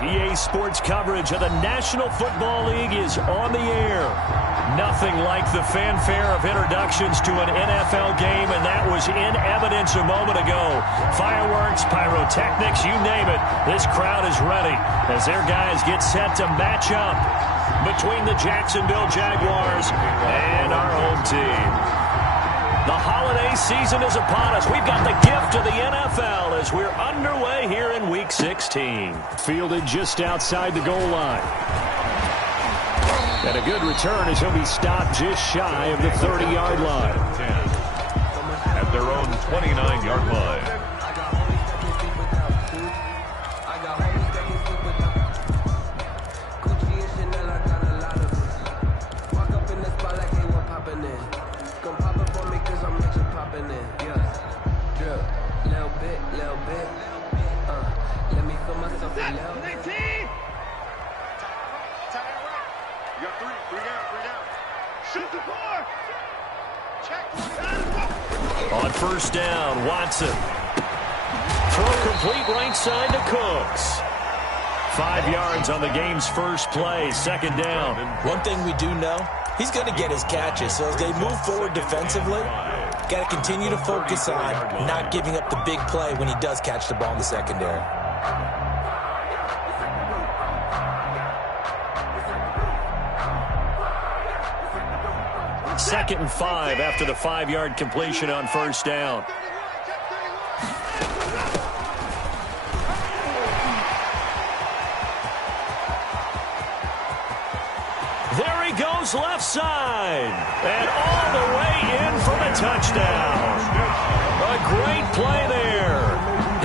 EA Sports coverage of the National Football League is on the air. Nothing like the fanfare of introductions to an NFL game, and that was in evidence a moment ago. Fireworks, pyrotechnics, you name it. This crowd is ready as their guys get set to match up between the Jacksonville Jaguars and our home team. The holiday season is upon us. We've got the gift of the NFL as we're underway here in Week 16. Fielded just outside the goal line. And a good return as he'll be stopped just shy of the 30-yard line. At their own 29-yard line. On first down, Watson. Throw complete right side to Cooks. 5 yards on the game's first play, second down. One thing we do know, he's going to get his catches. So as they move forward defensively, got to continue to focus on not giving up the big play when he does catch the ball in the secondary. Second and 5 after the 5-yard completion on first down. There he goes left side. And all the way in for the touchdown. A great play there.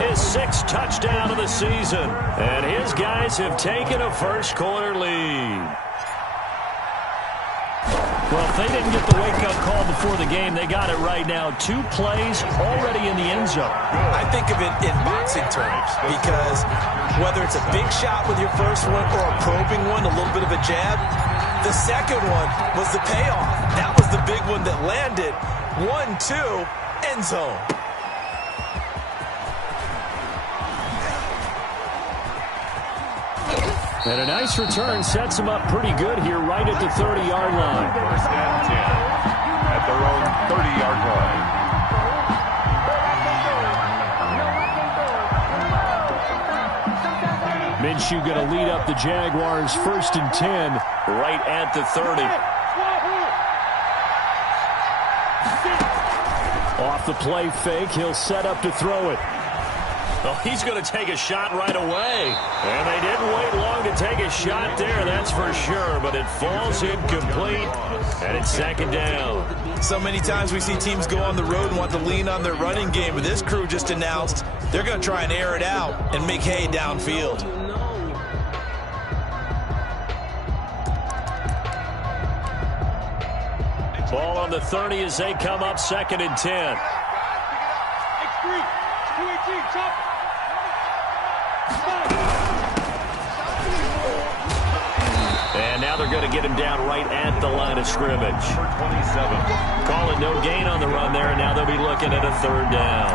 His 6th touchdown of the season. And his guys have taken a first-quarter lead. Well, if they didn't get the wake-up call before the game, they got it right now. 2 plays already in the end zone. I think of it in boxing terms because whether it's a big shot with your first one or a probing one, a little bit of a jab, the second one was the payoff. That was the big one that landed. 1-2, end zone. And a nice return sets them up pretty good here right at the 30-yard line. First and 10 at their own 30-yard line. Minshew going to lead up the Jaguars first and 10 right at the 30. Off the play fake, he'll set up to throw it. Well, he's going to take a shot right away. And they didn't wait long to take a shot there, that's for sure. But it falls incomplete, and it's second down. So many times we see teams go on the road and want to lean on their running game. But this crew just announced they're going to try and air it out and make hay downfield. Ball on the 30 as they come up second and 10. And now they're going to get him down right at the line of scrimmage. 27. Calling no gain on the run there, and now they'll be looking at a third down.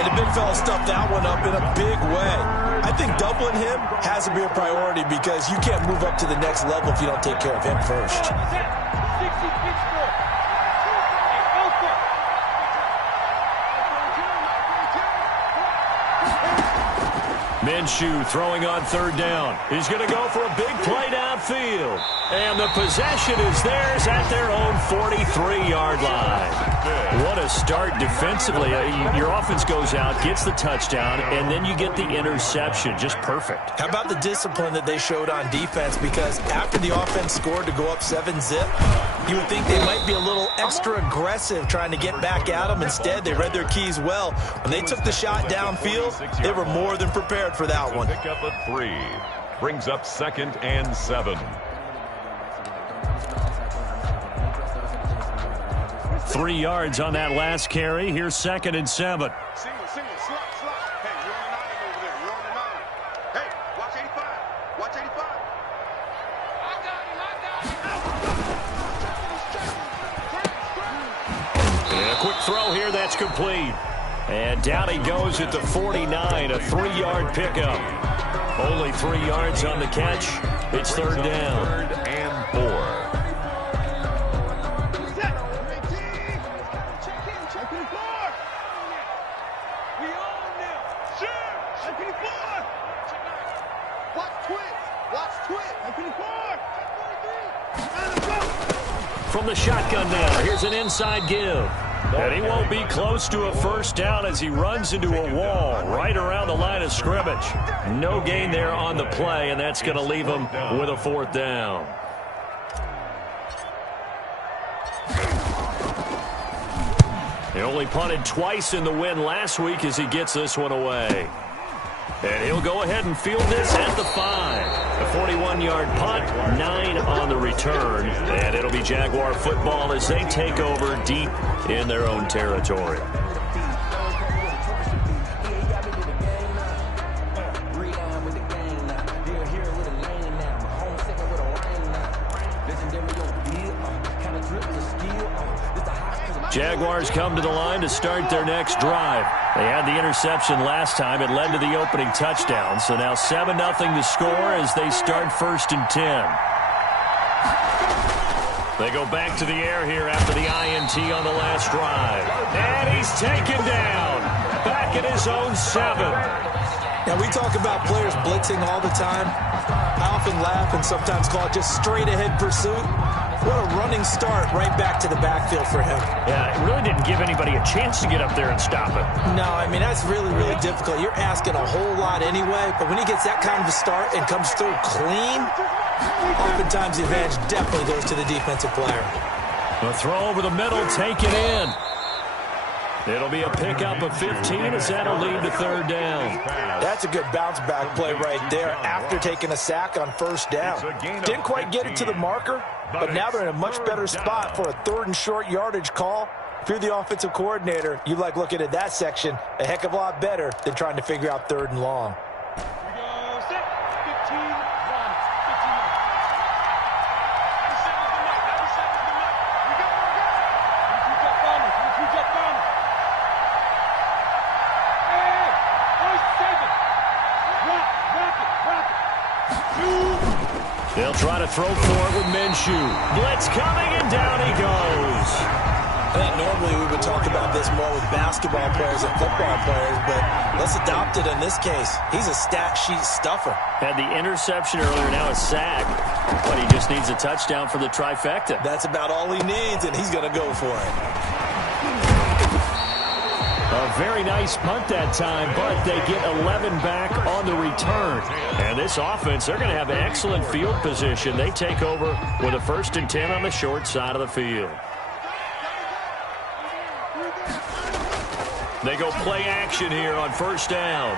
And the big fella stuffed that one up in a big way. I think doubling him has to be a priority because you can't move up to the next level if you don't take care of him first. Minshew throwing on third down. He's going to go for a big play downfield. And the possession is theirs at their own 43-yard line. What a start defensively. Your offense goes out, gets the touchdown, and then you get the interception. Just perfect. How about the discipline that they showed on defense? Because after the offense scored to go up 7-zip, you would think they might be a little extra aggressive trying to get back at them. Instead, they read their keys well. When they took the shot downfield, they were more than prepared for that one. Pick up a 3. Brings up second and 7. 3 yards on that last carry. Here's second and 7. Single, slot. Hey, you're on the 9 over there. You're on the 9. Hey, watch 85. Watch 85. I got him. And a quick throw here that's complete. And down he goes at the 49, a 3-yard pickup. Only 3 yards on the catch. It's third down. 3rd and 4. From the shotgun now, here's an inside give. And he won't be close to a first down as he runs into a wall right around the line of scrimmage. No gain there on the play, and that's going to leave him with a 4th down. He only punted twice in the win last week as he gets this one away. And he'll go ahead and field this at the 5. A 41-yard punt, 9 on the return. And it'll be Jaguar football as they take over deep in their own territory. Jaguars come to the line to start their next drive. They had the interception last time. It led to the opening touchdown. So now 7-0 to score as they start 1st and 10. They go back to the air here after the INT on the last drive. And he's taken down. Back at his own 7. Now, we talk about players blitzing all the time. I often laugh and sometimes call it just straight-ahead pursuit. What a running start right back to the backfield for him. Yeah, it really didn't give anybody a chance to get up there and stop it. No, I mean, that's really, really difficult. You're asking a whole lot anyway, but when he gets that kind of a start and comes through clean, oftentimes the advantage definitely goes to the defensive player. A throw over the middle, taken in. It'll be a pickup of 15 as that'll lead to 3rd down. That's a good bounce-back play right there after taking a sack on 1st down. Didn't quite get it to the marker, but now they're in a much better spot for a 3rd and short yardage call. If you're the offensive coordinator, you like looking at that section a heck of a lot better than trying to figure out 3rd and long. They'll try to throw for it with Minshew. Blitz coming, and down he goes. I think normally we would talk about this more with basketball players and football players, but let's adopt it in this case. He's a stat sheet stuffer. Had the interception earlier, now a sack. But he just needs a touchdown for the trifecta. That's about all he needs, and he's going to go for it. A very nice punt that time, but they get 11 back on the return. And this offense, they're going to have excellent field position. They take over with a 1st and 10 on the short side of the field. They go play action here on 1st down.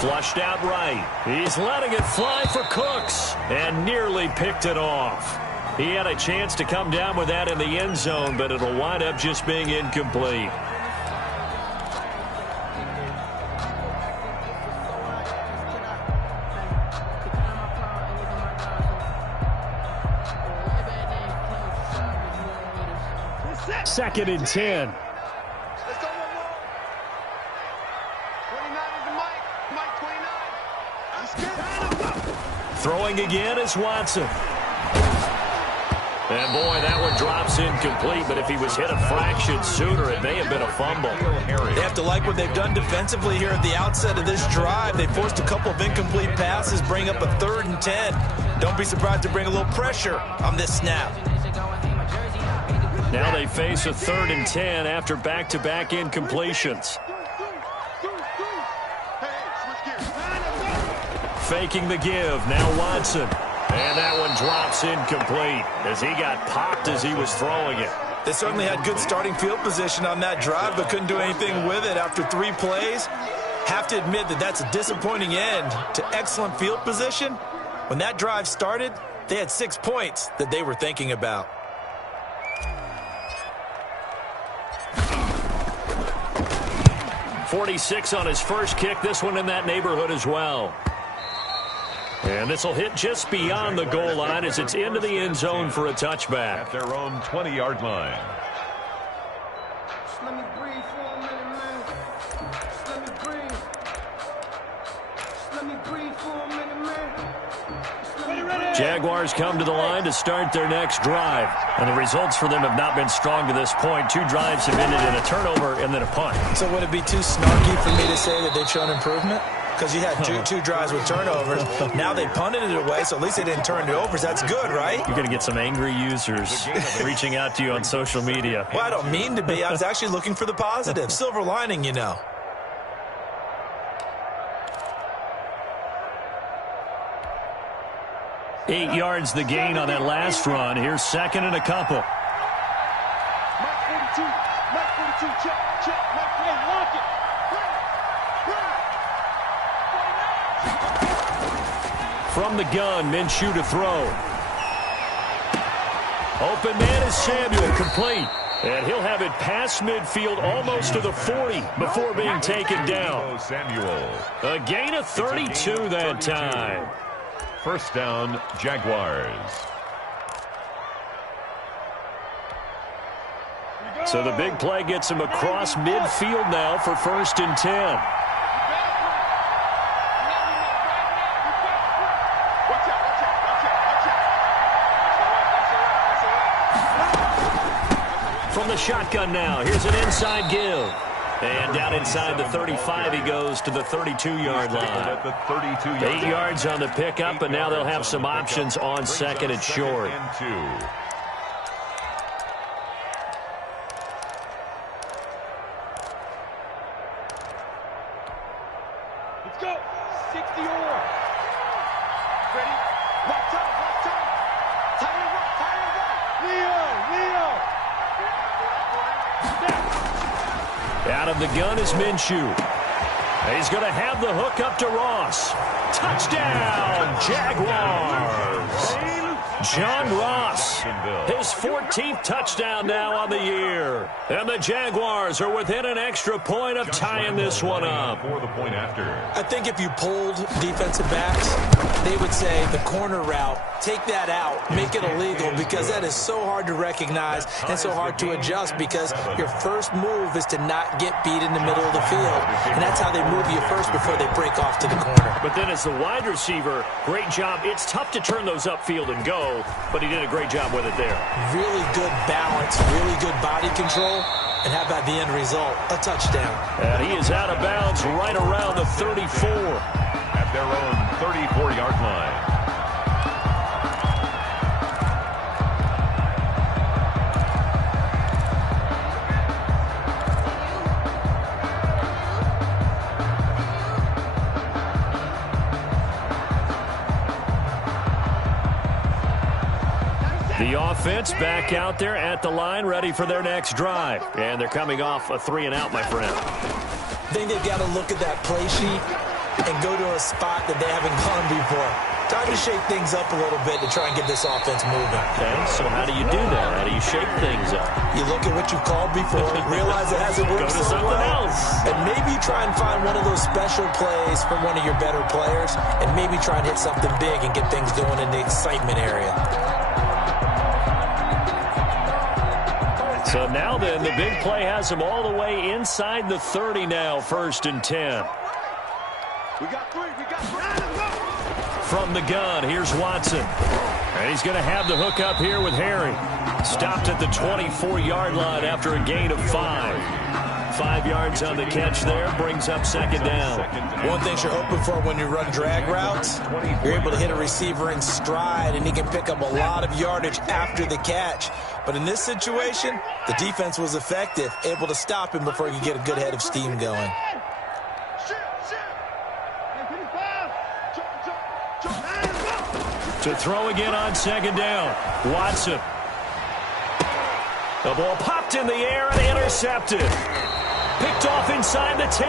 Flushed out right. He's letting it fly for Cooks and nearly picked it off. He had a chance to come down with that in the end zone, but it'll wind up just being incomplete. Second and 10. Let's go one more. 29 is the Mike. Mike 29. Throwing again is Watson. And boy, that one drops incomplete, but if he was hit a fraction sooner, it may have been a fumble. They have to like what they've done defensively here at the outset of this drive. They forced a couple of incomplete passes, bring up a 3rd and 10. Don't be surprised to bring a little pressure on this snap. Now they face a 3rd and 10 after back-to-back incompletions. Faking the give, now Watson. And that one drops incomplete as he got popped as he was throwing it. They certainly had good starting field position on that drive, but couldn't do anything with it after 3 plays. Have to admit that that's a disappointing end to excellent field position. When that drive started, they had 6 points that they were thinking about. .46 on his first kick. This one in that neighborhood as well. And this will hit just beyond the goal line as it's into the end zone for a touchback. At their own 20-yard line. Let me breathe for a minute, man. Let me breathe. Let me breathe for a minute. Jaguars come to the line to start their next drive. And the results for them have not been strong to this point. 2 drives have ended in a turnover and then a punt. So would it be too snarky for me to say that they've shown improvement? Because you had two drives with turnovers. Now they punted it away, so at least they didn't turn it over. So that's good, right? You're going to get some angry users reaching out to you on social media. Well, I don't mean to be. I was actually looking for the positive. Silver lining, you know. Eight yards the gain on that last run. Here's second and a couple. Mike 42, check, Mike 8, lock it. From the gun, Minshew to throw. Open man is Samuel, complete. And he'll have it past midfield almost to the 40 before being taken down. A gain of 32 that time. First down, Jaguars. So the big play gets him across midfield now for 1st and 10. From the shotgun now, here's an inside give. And down inside the 35, he goes to the 32-yard line. 8 yards on the pickup, and now they'll have some options on second and short. Let's go. 60 or. Ready? Watch out. Tie it up. Leo. Out of the gun is Minshew. He's going to have the hook up to Ross. Touchdown, Jaguars. John Ross, his 14th touchdown now on the year. And the Jaguars are within an extra point of tying this one up. For the point after. I think if you polled defensive backs, they would say the corner route, take that out, make it illegal, because that is so hard to recognize and so hard to adjust, because your first move is to not get beat in the middle of the field. And that's how they move you first before they break off to the corner. But then as the wide receiver, great job. It's tough to turn those upfield and go, but he did a great job with it there. Really good balance, really good body control, and how about the end result? A touchdown. And he is out of bounds right around the 34. At their own 34-yard line. The offense back out there at the line, ready for their next drive. And they're coming off a 3-and-out, my friend. I think they've got to look at that play sheet and go to a spot that they haven't gone before. Time to shake things up a little bit to try and get this offense moving. Okay, so how do you do that? How do you shake things up? You look at what you called before, realize it hasn't worked Go to so something well, else. and maybe try and find one of those special plays from one of your better players, and maybe try and hit something big and get things going in the excitement area. So now then, the big play has him all the way inside the 30 now, 1st and 10. We got three. From the gun, here's Watson. And he's going to have the hook up here with Harry. Stopped at the 24-yard line after a gain of 5. 5 yards on the catch there, brings up second down. One thing you're hoping for when you run drag routes, you're able to hit a receiver in stride, and he can pick up a lot of yardage after the catch. But in this situation, the defense was effective, able to stop him before he could get a good head of steam going. To throw again on second down, Watson. The ball popped in the air and intercepted. Picked off inside the 10,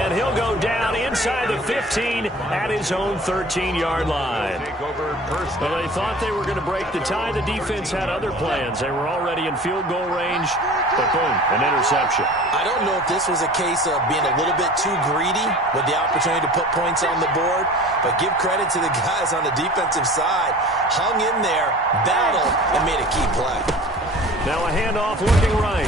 and he'll go down inside the 15 at his own 13-yard line. Well, they thought they were going to break the tie. The defense had other plans. They were already in field goal range, but boom, an interception. I don't know if this was a case of being a little bit too greedy with the opportunity to put points on the board, but give credit to the guys on the defensive side. Hung in there, battled, and made a key play. Now a handoff looking right.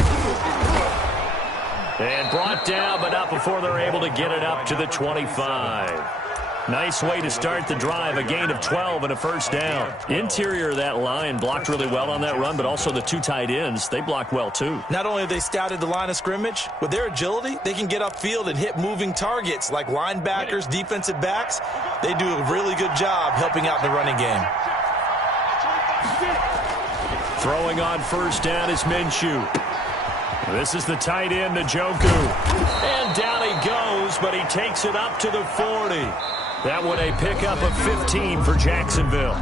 And brought down, but not before they're able to get it up to the 25. Nice way to start the drive, a gain of 12 and a first down. Interior of that line blocked really well on that run, but also the two tight ends, they blocked well too. Not only have they scouted the line of scrimmage, with their agility, they can get upfield and hit moving targets like linebackers, defensive backs. They do a really good job helping out in the running game. Throwing on first down is Minshew. This is the tight end, Njoku. And down he goes, but he takes it up to the 40. That one a pickup of 15 for Jacksonville.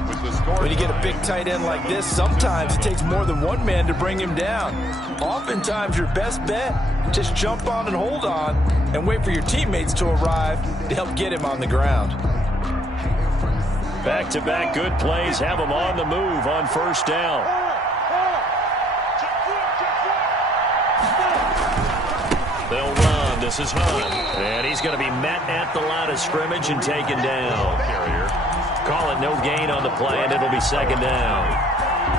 When you get a big tight end like this, sometimes it takes more than one man to bring him down. Oftentimes, your best bet, just jump on and hold on and wait for your teammates to arrive to help get him on the ground. Back-to-back good plays have him on the move on first down. They'll run. This is Hunt. And he's going to be met at the line of scrimmage and taken down. Call it no gain on the play, and it'll be second down.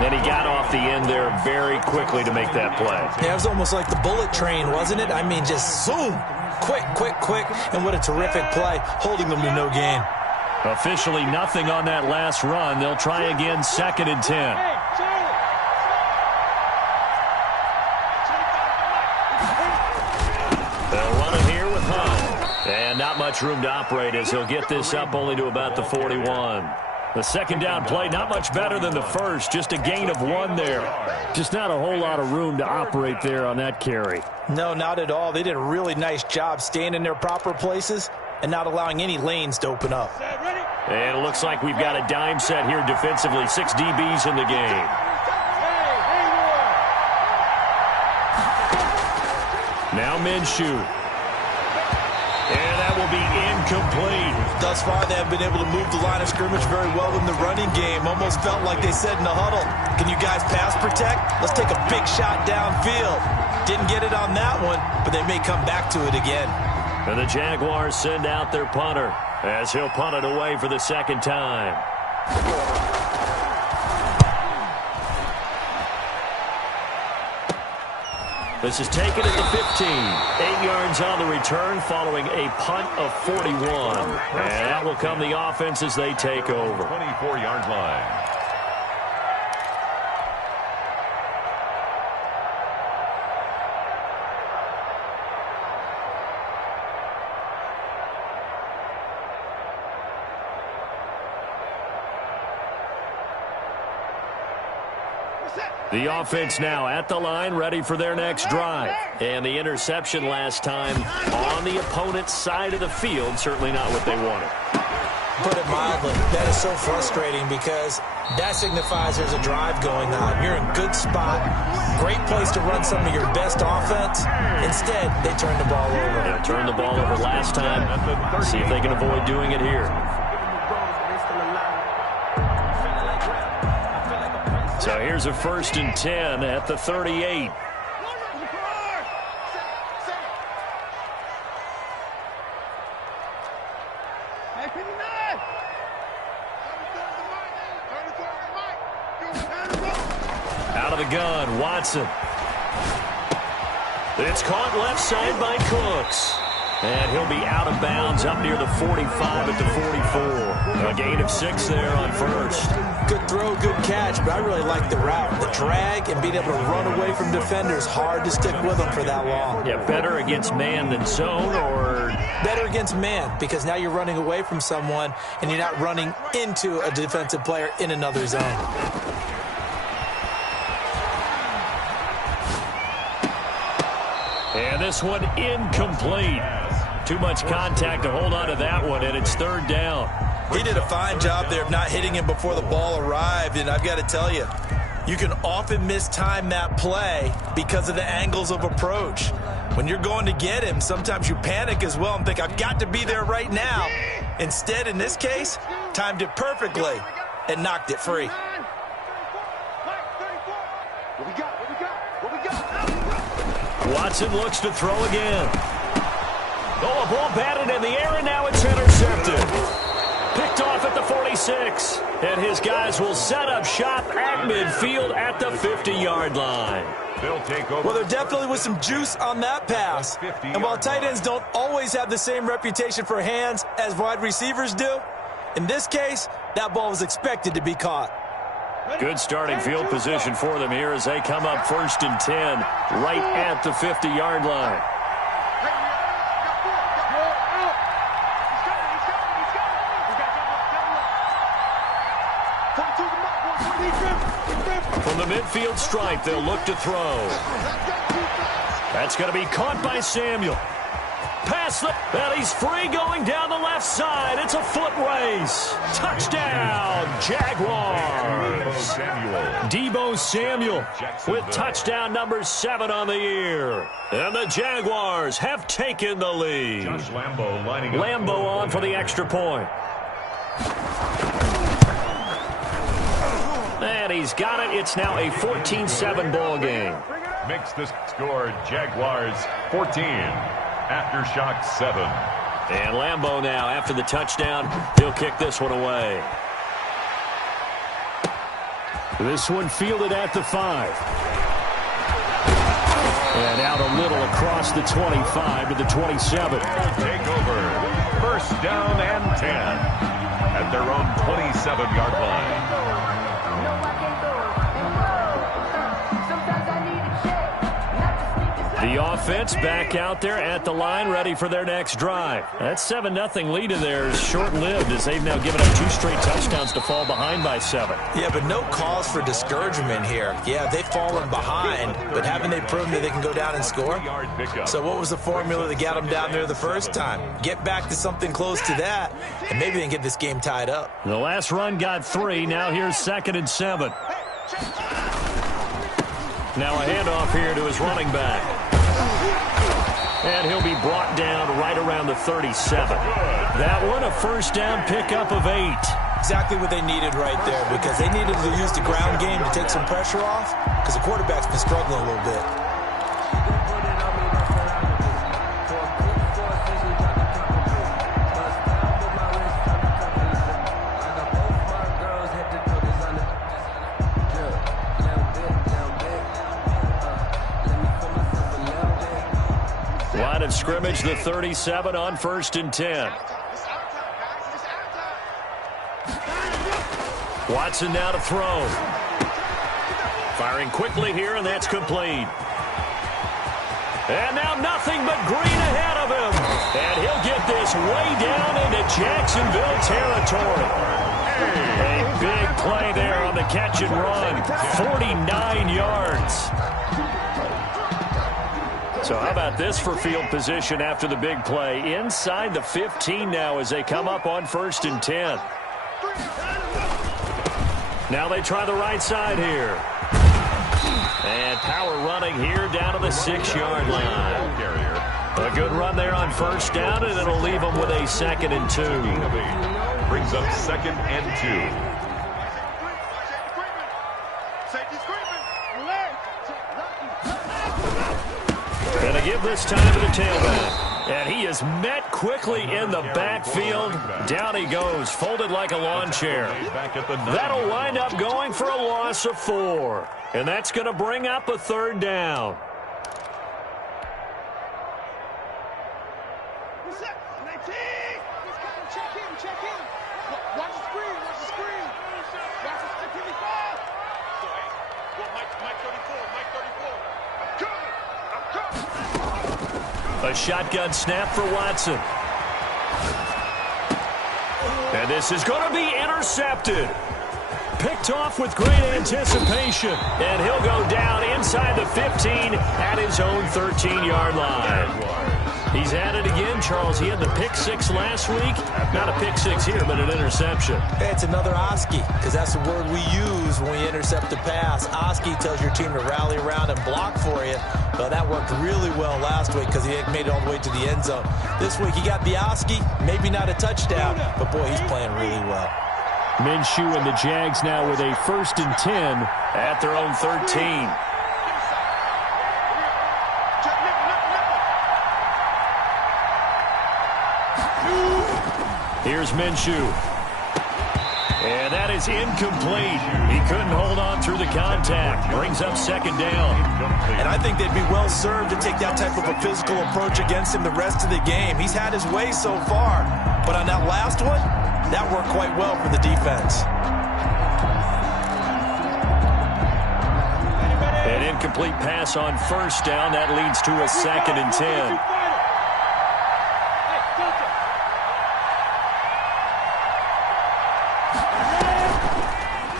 And he got off the end there very quickly to make that play. Yeah, it was almost like the bullet train, wasn't it? I mean, just zoom. Quick, quick, quick. And what a terrific play, holding them to no gain. Officially nothing on that last run. They'll try again, second and 10. And not much room to operate as he'll get this up only to about the 41. The second down play, not much better than the first. Just a gain of 1 there. Just not a whole lot of room to operate there on that carry. No, not at all. They did a really nice job staying in their proper places and not allowing any lanes to open up. And it looks like we've got a dime set here defensively. 6 DBs in the game. Now Minshew. And that will be incomplete. Thus far, they have been able to move the line of scrimmage very well in the running game. Almost felt like they said in the huddle, can you guys pass protect? Let's take a big shot downfield. Didn't get it on that one, but they may come back to it again. And the Jaguars send out their punter as he'll punt it away for the second time. This is taken at the 15. 8 yards on the return following a punt of 41. And that will come the offense as they take over. 24-yard line. The offense now at the line, ready for their next drive. And the interception last time on the opponent's side of the field, certainly not what they wanted. Put it mildly, that is so frustrating because that signifies there's a drive going on. You're in a good spot, great place to run some of your best offense. Instead, they turn the ball over. They'll turn the ball over last time. See if they can avoid doing it here. So here's a 1st and 10 at the 38. Out of the gun, Watson. It's caught left side by Cooks. And he'll be out of bounds up near the 45 at the 44. A gain of 6 there on first. Good throw, good catch, but I really like the route. The drag and being able to run away from defenders, hard to stick with them for that long. Yeah, better against man than zone, or? Better against man, because now you're running away from someone and you're not running into a defensive player in another zone. And this one incomplete. Too much contact to hold on to that one, and it's 3rd down. He did a fine job there of not hitting him before the ball arrived, and I've got to tell you, you can often mistime that play because of the angles of approach. When you're going to get him, sometimes you panic as well and think, I've got to be there right now. Instead, in this case, timed it perfectly and knocked it free. Watson looks to throw again. Oh, a ball batted in the air, and now it's intercepted. Picked off at the 46. And his guys will set up shop at midfield at the 50-yard line. They'll take over. Well, there definitely was some juice on that pass. And while tight ends don't always have the same reputation for hands as wide receivers do, in this case, that ball was expected to be caught. Good starting field position for them here as they come up 1st and 10 right at the 50-yard line. From the midfield stripe, they'll look to throw. That's going to be caught by Samuel. Pass, and he's free going down the left side. It's a foot race. Touchdown, Jaguars. Deebo Samuel with touchdown number 7 on the year. And the Jaguars have taken the lead. Lambo on for the extra point. And he's got it. It's now a 14-7 ball game. Makes the score Jaguars 14. Aftershock 7. And Lambo now, after the touchdown, he'll kick this one away. This one fielded at the 5. And out a little across the 25 to the 27. Take over. First down and 10 at their own 27-yard line. The offense back out there at the line, ready for their next drive. That 7-0 lead of theirs short-lived as they've now given up 2 straight touchdowns to fall behind by 7. Yeah, but no cause for discouragement here. Yeah, they've fallen behind, but haven't they proven that they can go down and score? So what was the formula that got them down there the first time? Get back to something close to that, and maybe they can get this game tied up. The last run got 3. Now here's 2nd and 7. Now a handoff here to his running back. And he'll be brought down right around the 37. That one, a first down pickup of 8. Exactly what they needed right there, because they needed to use the ground game to take some pressure off, because the quarterback's been struggling a little bit. Line of scrimmage, the 37 on 1st and 10. Watson now to throw. Firing quickly here, and that's complete. And now nothing but green ahead of him. And he'll get this way down into Jacksonville territory. A big play there on the catch and run. 49 yards. So how about this for field position after the big play? Inside the 15 now as they come up on 1st and 10. Now they try the right side here. And power running here down to the 6-yard line. A good run there on first down, and it'll leave them with a 2nd and 2. Brings up 2nd and 2. And to give this time to the tailback. And he is met quickly in the backfield. Down he goes, folded like a lawn chair. That'll wind up going for a loss of 4. And that's going to bring up a 3rd down. A shotgun snap for Watson. And this is going to be intercepted. Picked off with great anticipation. And he'll go down inside the 15 at his own 13-yard line. He's at it again, Charles. He had the pick 6 last week. Not a pick 6 here, but an interception. It's another Oski, because that's the word we use when we intercept a pass. Oski tells your team to rally around and block for you. But that worked really well last week because he made it all the way to the end zone. This week he got the Oski, maybe not a touchdown, but boy, he's playing really well. Minshew and the Jags now with a 1st and 10 at their own 13. Here's Minshew. is incomplete. He couldn't hold on through the contact. Brings up second down. And I think they'd be well served to take that type of a physical approach against him the rest of the game. He's had his way so far. But on that last one, that worked quite well for the defense. An incomplete pass on first down. That leads to a 2nd and 10.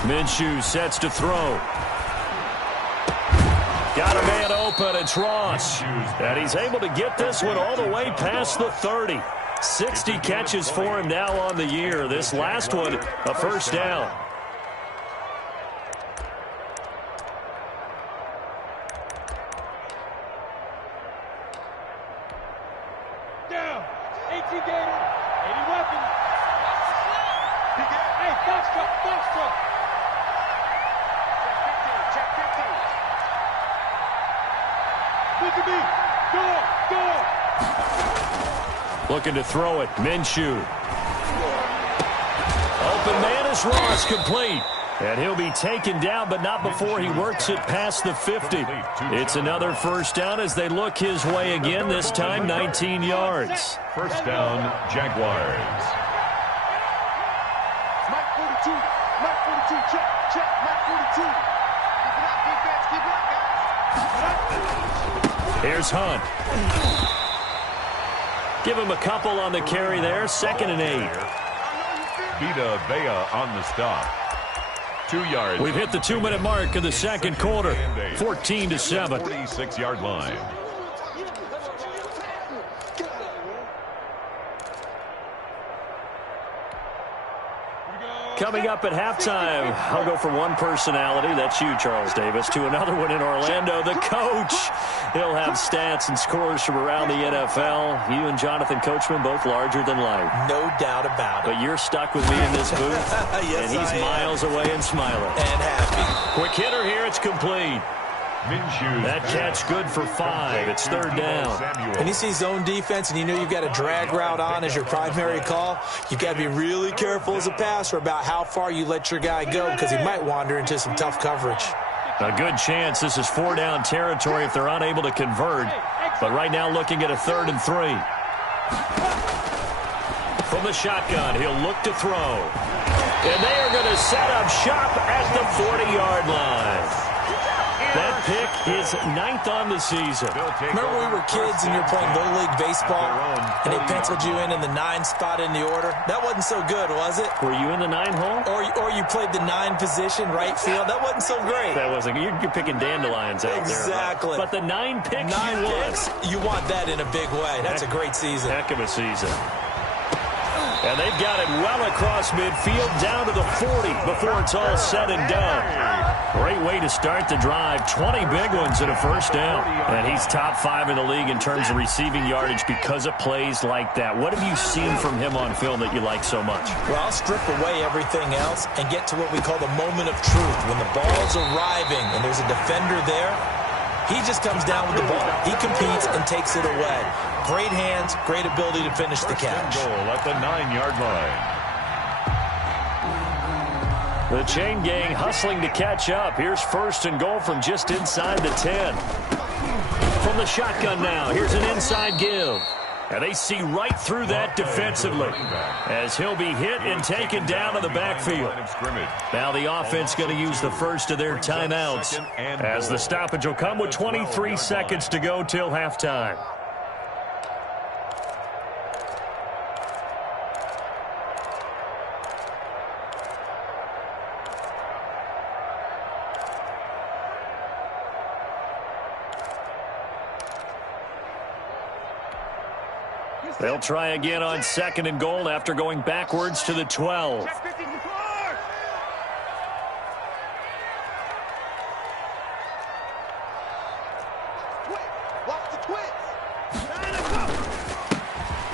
Minshew sets to throw. Got a man open. It's Ross. And he's able to get this one all the way past the 30. 60 catches for him now on the year. This last one, a first down. Down. 18 Gator. 80 weapons. Hey, box truck. Check 15. Look at me. Go. Looking to throw it. Minshew. Open man is Ross, complete. And he'll be taken down, but not before he works it past the 50. It's another first down as they look his way again, this time 19 yards. First down, Jaguars. Mike 42. Check. Mike 42. Keep it up, defense. Keep it up, guys. Here's Hunt. Give him a couple on the carry there. 2nd and 8. Vita Vea on the stop. 2 yards. We've hit the 2-minute mark of the second quarter. 14-7. 46-yard line. Coming up at halftime, I'll go from one personality, that's you, Charles Davis, to another one in Orlando, the coach. He'll have stats and scores from around the NFL. You and Jonathan Coachman, both larger than life. No doubt about it. But you're stuck with me in this booth, Yes, and he's miles away and smiling. And happy. Quick hitter here, it's complete. Minshew. That catch good for 5. It's 3rd down. When you see zone defense and you know you've got a drag route on as your primary call, you've got to be really careful as a passer about how far you let your guy go because he might wander into some tough coverage. A good chance this is 4-down territory if they're unable to convert. But right now looking at a 3rd and 3. From the shotgun, he'll look to throw. And they are going to set up shop at the 40-yard line. That pick is 9th on the season. Remember when we were kids and you were playing Little League Baseball and they penciled you in the 9 spot in the order? That wasn't so good, was it? Were you in the 9 hole? Or you played the 9 position, right field? That wasn't so great. That wasn't. You're picking dandelions out there. Exactly. But the 9 picks 9 you picks, you want that in a big way. That's a great season. Heck of a season. And they've got it well across midfield down to the 40 before it's all said and done. Great way to start the drive. 20 big ones and a first down. And he's top 5 in the league in terms of receiving yardage because of plays like that. What have you seen from him on film that you like so much? Well, I'll strip away everything else and get to what we call the moment of truth. When the ball's arriving and there's a defender there, he just comes down with the ball. He competes and takes it away. Great hands, great ability to finish the catch. Goal at the 9-yard line. The chain gang hustling to catch up. Here's 1st and goal from just inside the 10. From the shotgun now, here's an inside give. And they see right through that defensively as he'll be hit and taken down to the backfield. Now the offense going to use the first of their timeouts as the stoppage will come with 23 seconds to go till halftime. They'll try again on 2nd and goal after going backwards to the 12.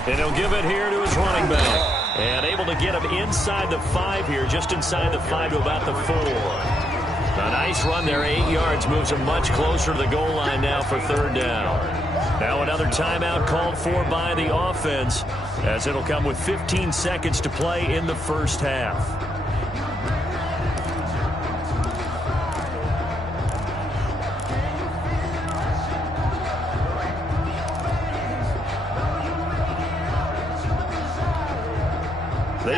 And he'll give it here to his running back. And able to get him inside the 5 here, just inside the 5 to about the 4. A nice run there, 8 yards, moves him much closer to the goal line now for 3rd down. Now another timeout called for by the offense as it'll come with 15 seconds to play in the first half.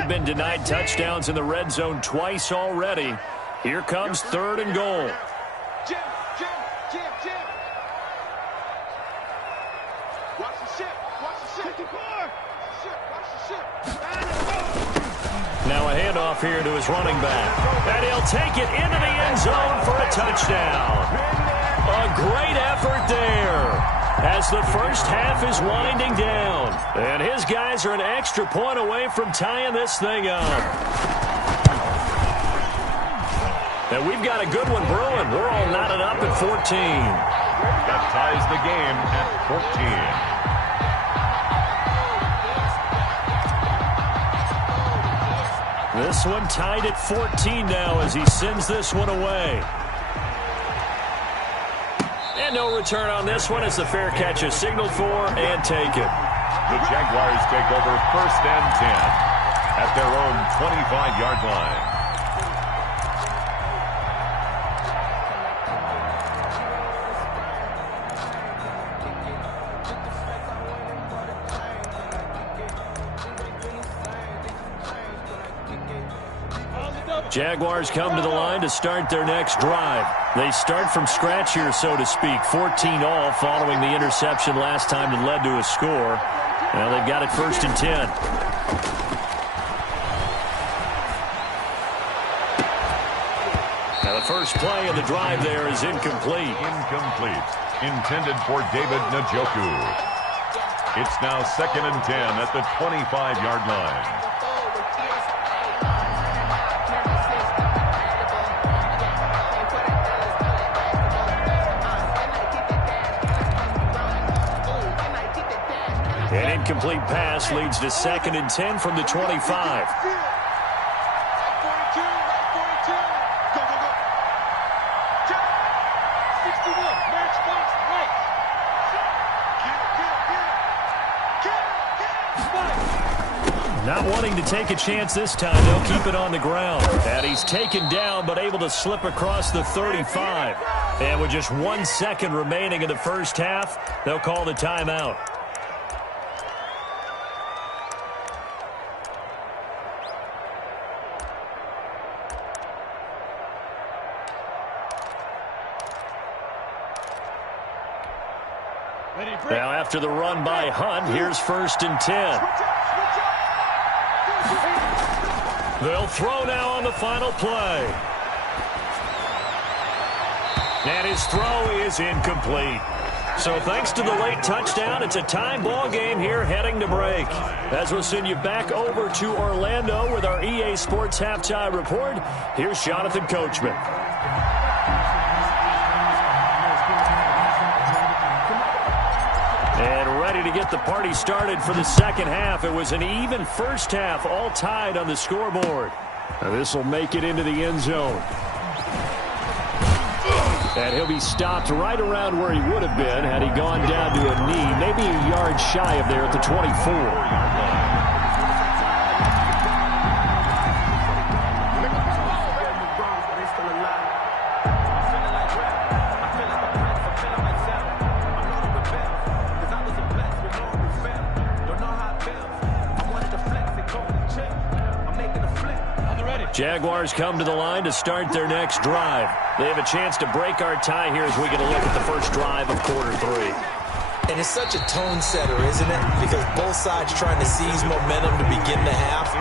been denied touchdowns in the red zone twice already. Here comes 3rd and goal. Jim. Watch the ship. Watch the ship. Now a handoff here to his running back. And he'll take it into the end zone for a touchdown. A great effort there as the first half is winding down. And his guys are an extra point away from tying this thing up. And we've got a good one brewing. We're all knotted up at 14. That ties the game at 14. This one tied at 14 now as he sends this one away. And no return on this one as the fair catch is signaled for and taken. The Jaguars take over 1st and 10 at their own 25-yard line. Jaguars come to the line to start their next drive. They start from scratch here, so to speak. 14 all following the interception last time that led to a score. Now they've got it 1st and 10. Now the first play of the drive there is incomplete. Intended for David Njoku. It's now 2nd and 10 at the 25-yard line. An incomplete pass leads to 2nd and 10 from the 25. Right 42. Go. 61. Match box right. Get. Not wanting to take a chance this time, they'll keep it on the ground. And he's taken down, but able to slip across the 35. And with just 1 second remaining in the first half, they'll call the timeout. Now after the run by Hunt, here's 1st and 10. They'll throw now on the final play. And his throw is incomplete. So thanks to the late touchdown, it's a tie ball game here heading to break. As we'll send you back over to Orlando with our EA Sports Halftime Report, here's Jonathan Coachman. And ready to get the party started for the second half. It was an even first half, all tied on the scoreboard. Now this will make it into the end zone. And he'll be stopped right around where he would have been had he gone down to a knee, maybe a yard shy of there at the 24. Jaguars come to the line to start their next drive. They have a chance to break our tie here as we get a look at the first drive of quarter 3. And it's such a tone setter, isn't it? Because both sides trying to seize momentum to begin the half.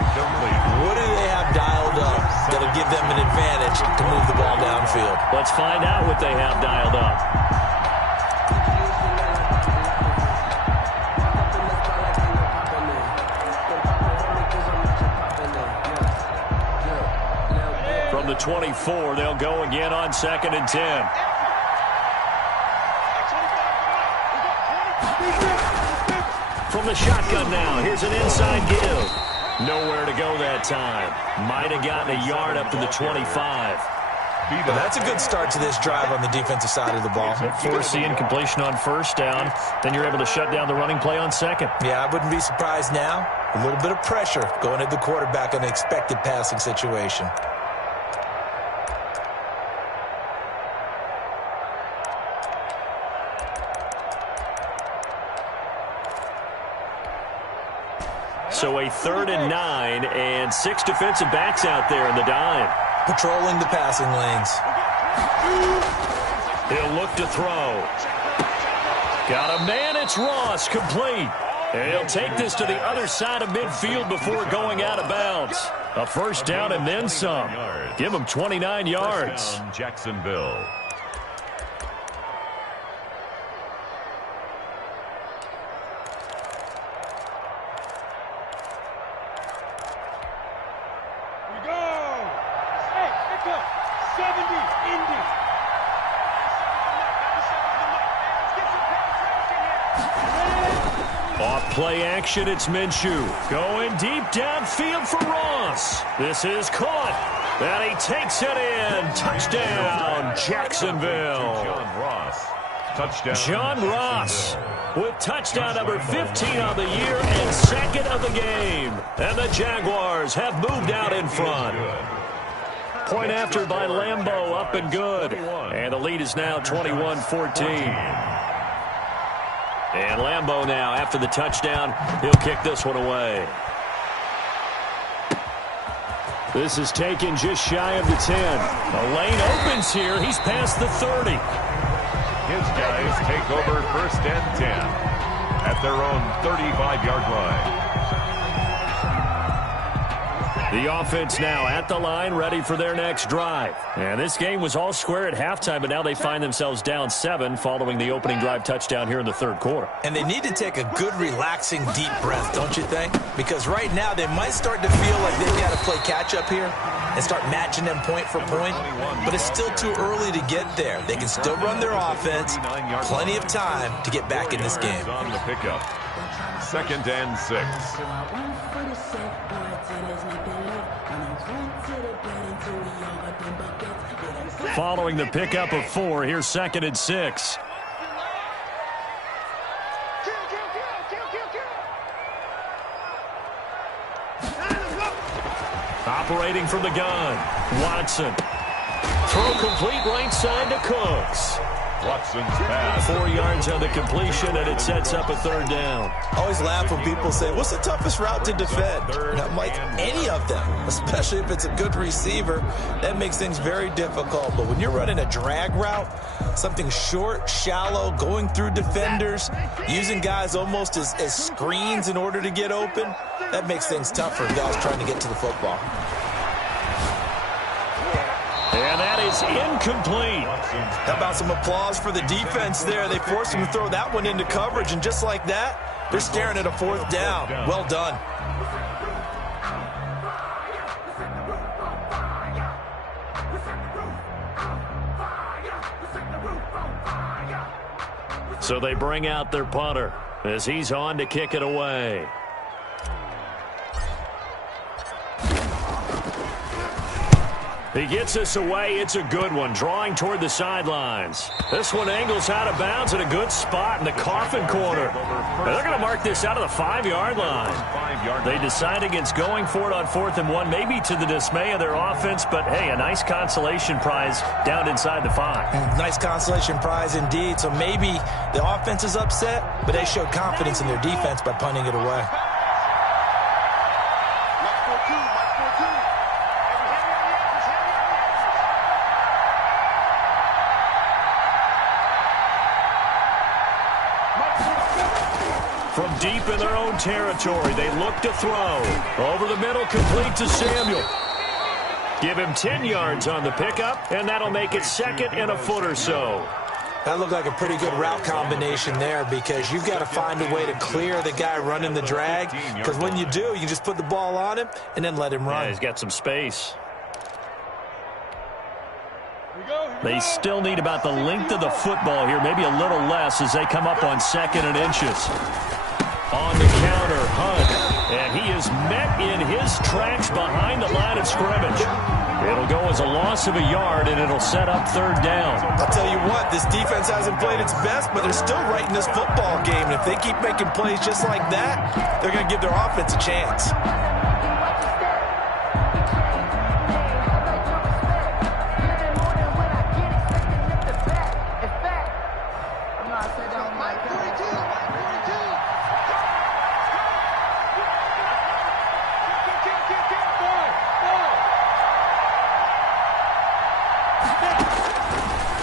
What do they have dialed up that'll give them an advantage to move the ball downfield? Let's find out what they have dialed up. From the 24, they'll go again on 2nd and 10. From the shotgun now, here's an inside give. Nowhere to go that time. Might have gotten a yard up to the 25. Well, that's a good start to this drive on the defensive side of the ball. Force the incompletion on first down. Then you're able to shut down the running play on second. Yeah, I wouldn't be surprised now. A little bit of pressure going at the quarterback in an expected passing situation. So a 3rd and 9 and 6 defensive backs out there in the dime. Patrolling the passing lanes. He'll look to throw. Got a man, it's Ross, complete. And he'll take this to the other side of midfield before going out of bounds. A first down and then some. Give him 29 yards. Jacksonville. We go. Hey, pick up. 70, Indy. Off play action, it's Minshew. Going deep downfield for Ross. This is caught. And he takes it in. Touchdown, Jacksonville. John Ross. Touchdown. John Ross with touchdown number 15 on the year and 2nd of the game. And the Jaguars have moved out in front. Point after by Lambeau, up and good. And the lead is now 21-14. And Lambeau now, after the touchdown, he'll kick this one away. This is taken just shy of the 10. The lane opens here. He's past the 30. His guys take over 1st and 10 at their own 35-yard line. The offense now at the line, ready for their next drive. And this game was all square at halftime, but now they find themselves down 7 following the opening drive touchdown here in the 3rd quarter. And they need to take a good, relaxing, deep breath, don't you think? Because right now they might start to feel like they've got to play catch-up here and start matching them point for point. But it's still too early to get there. They can still run their offense. Plenty of time to get back in this game. On the pickup. 2nd and 6. Following the pickup of 4, here's 2nd and 6. Operating from the gun, Watson. Throw complete right side to Cooks. Watson's pass. 4 yards on the completion, and it sets up a 3rd down. I always laugh when people say, what's the toughest route to defend? And I'm like, any of them, especially if it's a good receiver. That makes things very difficult. But when you're running a drag route, something short, shallow, going through defenders, using guys almost as screens in order to get open, that makes things tough for guys trying to get to the football. And that is incomplete. How about some applause for the defense there? They forced him to throw that one into coverage, and just like that, they're staring at a 4th down. Well done. So they bring out their punter as he's on to kick it away. He gets this away. It's a good one, drawing toward the sidelines. This one angles out of bounds at a good spot in the coffin corner. And they're going to mark this out of the 5-yard line. They decide against going for it on 4th and 1, maybe to the dismay of their offense, but hey, a nice consolation prize down inside the 5. Nice consolation prize indeed. So maybe the offense is upset, but they showed confidence in their defense by punting it away. From deep in their own territory, they look to throw. Over the middle, complete to Samuel. Give him 10 yards on the pickup, and that'll make it 2nd and a foot or so. That looked like a pretty good route combination there, because you've got to find a way to clear the guy running the drag, because when you do, you just put the ball on him and then let him run. Yeah, he's got some space. They still need about the length of the football here, maybe a little less as they come up on 2nd and inches. On the counter, Hunt, and he is met in his tracks behind the line of scrimmage. It'll go as a loss of a yard, and it'll set up 3rd down. I'll tell you what, this defense hasn't played its best, but they're still right in this football game. And if they keep making plays just like that, they're going to give their offense a chance.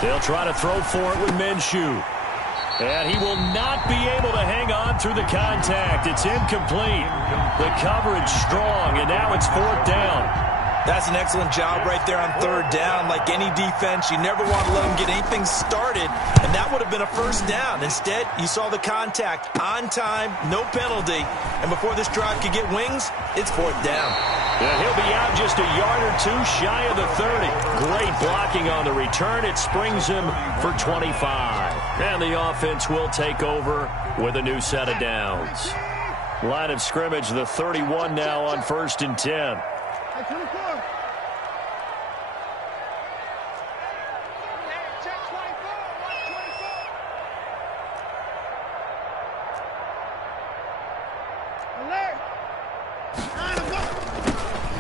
They'll try to throw for it with Minshew. And he will not be able to hang on through the contact. It's incomplete. The coverage strong, and now it's 4th down. That's an excellent job right there on 3rd down. Like any defense, you never want to let them get anything started, and that would have been a 1st down. Instead, you saw the contact on time, no penalty, and before this drive could get wings, it's 4th down. And he'll be out just a yard or two shy of the 30. Great blocking on the return. It springs him for 25. And the offense will take over with a new set of downs. Line of scrimmage, the 31 now on 1st and 10.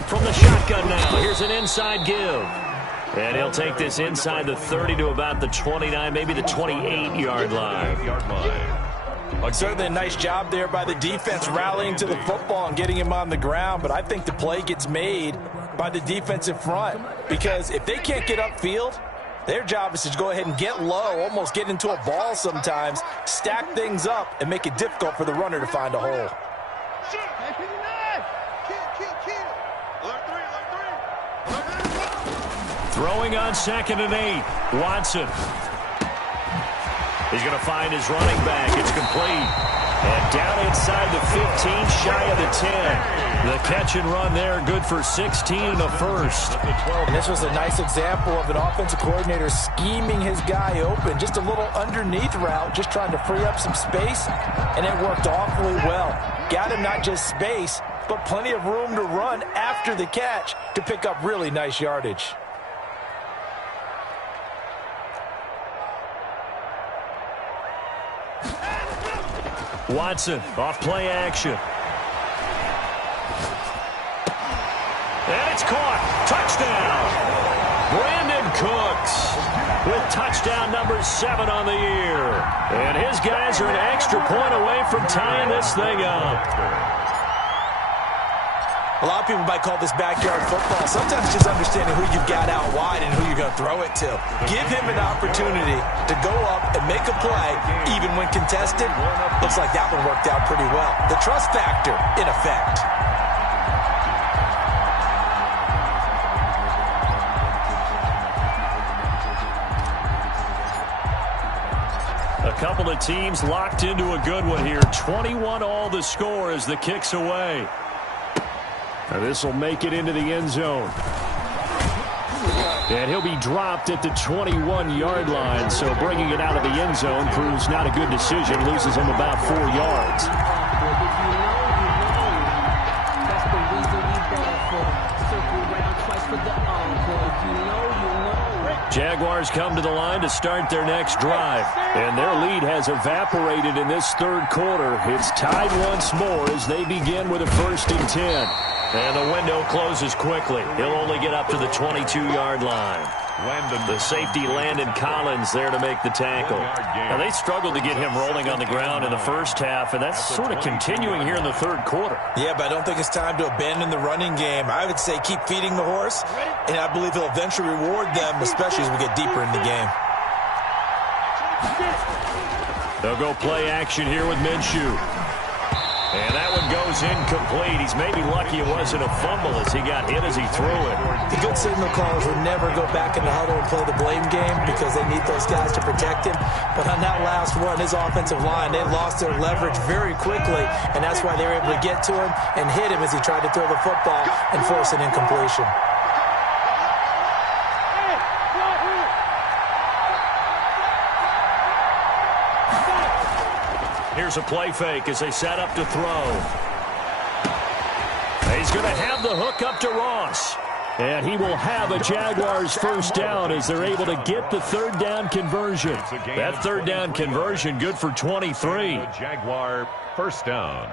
From the shotgun now, here's an inside give. And he'll take this inside the 30 to about the 29, maybe the 28-yard line. Certainly a nice job there by the defense rallying to the football and getting him on the ground, but I think the play gets made by the defensive front because if they can't get upfield, their job is to go ahead and get low, almost get into a ball sometimes, stack things up, and make it difficult for the runner to find a hole. Throwing on 2nd and 8. Watson. He's going to find his running back. It's complete. And down inside the 15, shy of the 10. The catch and run there, good for 16 and a first. And this was a nice example of an offensive coordinator scheming his guy open. Just a little underneath route, just trying to free up some space, and it worked awfully well. Got him not just space, but plenty of room to run after the catch to pick up really nice yardage. Watson off play action. And it's caught. Touchdown. Brandon Cooks with touchdown number 7 on the year. And his guys are an extra point away from tying this thing up. A lot of people might call this backyard football. Sometimes just understanding who you've got out wide and who you're going to throw it to. Give him an opportunity to go up and make a play, even when contested. Looks like that one worked out pretty well. The trust factor in effect. A couple of teams locked into a good one here. 21 all the score as the kick's away. Now this will make it into the end zone. And he'll be dropped at the 21-yard line, so bringing it out of the end zone proves not a good decision. Loses him about 4 yards. Jaguars come to the line to start their next drive. And their lead has evaporated in this 3rd quarter. It's tied once more as they begin with a 1st and 10. And the window closes quickly. He'll only get up to the 22-yard line. The safety, Landon Collins, there to make the tackle. Now, they struggled to get him rolling on the ground in the first half, and that's sort of continuing here in the 3rd quarter. Yeah, but I don't think it's time to abandon the running game. I would say keep feeding the horse, and I believe he'll eventually reward them, especially as we get deeper in the game. They'll go play action here with Minshew. And that one goes incomplete. He's maybe lucky it wasn't a fumble as he got hit as he threw it. The good signal callers would never go back in the huddle and play the blame game because they need those guys to protect him. But on that last one, his offensive line, they lost their leverage very quickly, and that's why they were able to get to him and hit him as he tried to throw the football and force an incompletion. Here's a play fake as they set up to throw. He's going to have the hook up to Ross. And he will have a Jaguars 1st down as they're able to get the 3rd down conversion. That 3rd down conversion good for 23. Jaguar 1st down.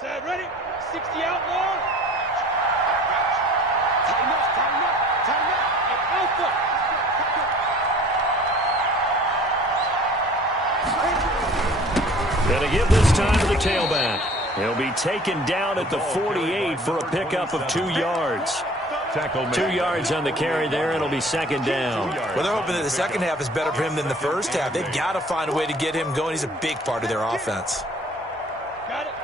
Set, ready? 60 out long. Tighten up, tighten up, tighten up. And alpha. Gonna give this time to the tailback. He'll be taken down at the 48 for a pickup of 2 yards. 2 yards on the carry there. It'll be second down. Well, they're hoping that the second half is better for him than the first half. They've got to find a way to get him going. He's a big part of their offense.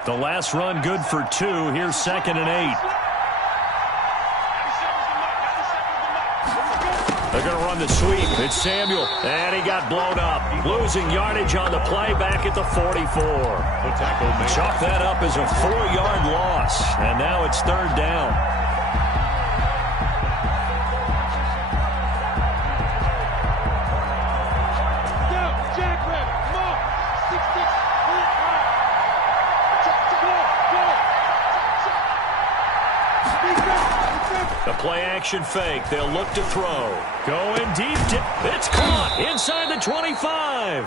The last run good for 2. Here's second and 8. They're going to run the sweep. It's Samuel, and he got blown up. Losing yardage on the play back at the 44. Chalk that up as a 4-yard loss, and now it's third down. The play-action fake. They'll look to throw. Going deep. It's caught inside the 25.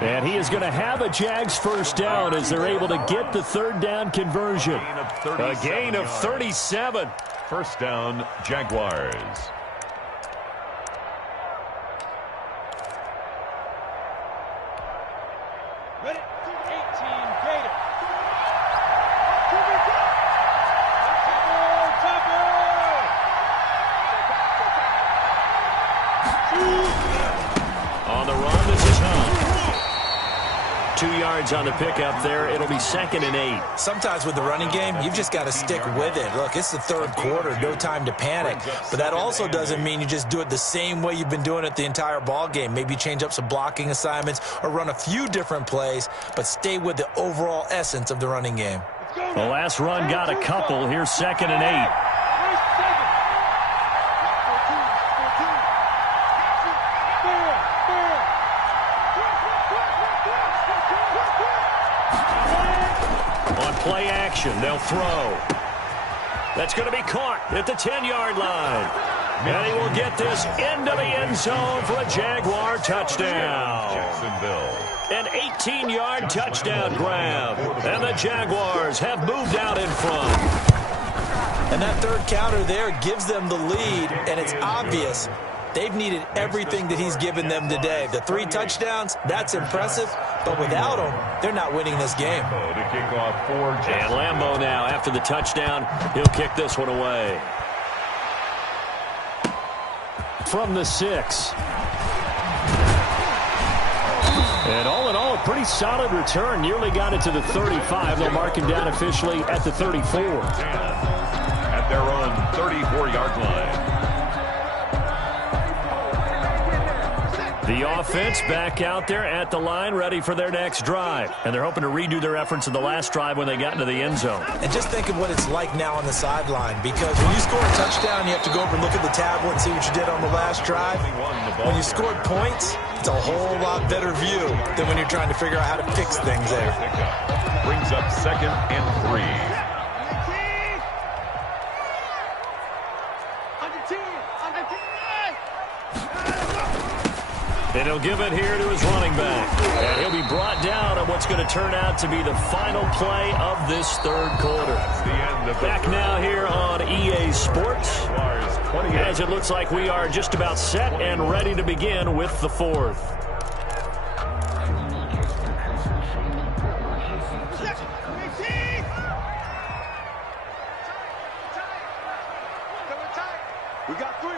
And he is going to have a Jags first down as they're able to get the third down conversion. A gain of 37. First down, Jaguars. Ready? 18, Gator. On the run, this is Hunt. 2 yards on the pickup there. It'll be second and 8. Sometimes with the running game, you've just got to stick with it. Look, it's the third quarter, no time to panic. But that also doesn't mean you just do it the same way you've been doing it the entire ball game. Maybe change up some blocking assignments or run a few different plays, but stay with the overall essence of the running game. The last run got a couple. Here's second and 8. Play action. They'll throw. That's going to be caught at the 10-yard line. And he will get this into the end zone for a Jaguar touchdown. Jacksonville. An 18-yard touchdown grab. And the Jaguars have moved out in front. And that third counter there gives them the lead, and it's obvious they've needed everything that he's given them today. The 3 touchdowns, that's impressive, but without him, they're not winning this game. To kick off for And Lambeau now, after the touchdown, he'll kick this one away. From the 6. And all in all, a pretty solid return. Nearly got it to the 35. They'll mark him down officially at the 34. At their own 34-yard line. The offense back out there at the line, ready for their next drive. And they're hoping to redo their efforts in the last drive when they got into the end zone. And just think of what it's like now on the sideline, because when you score a touchdown, you have to go over and look at the tablet and see what you did on the last drive. When you scored points, it's a whole lot better view than when you're trying to figure out how to fix things there. Brings up second and 3. And he'll give it here to his running back. And he'll be brought down on what's going to turn out to be the final play of this third quarter. Back now here on EA Sports, as it looks like we are just about set and ready to begin with the fourth. We got 3,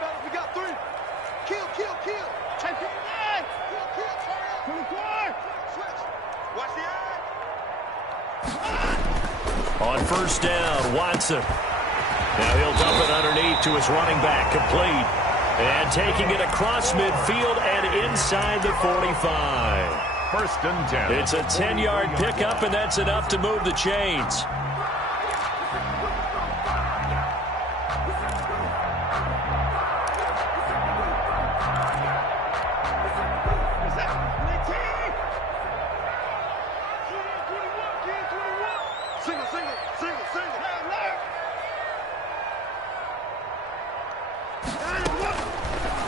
fellas. We got 3. Kill. Take it. Kill. Turn up. Switch. Watch the eye. On first down, Watson. Now he'll dump it underneath to his running back, complete. And taking it across midfield and inside the 45. First and 10. It's a 10-yard pickup, and that's enough to move the chains.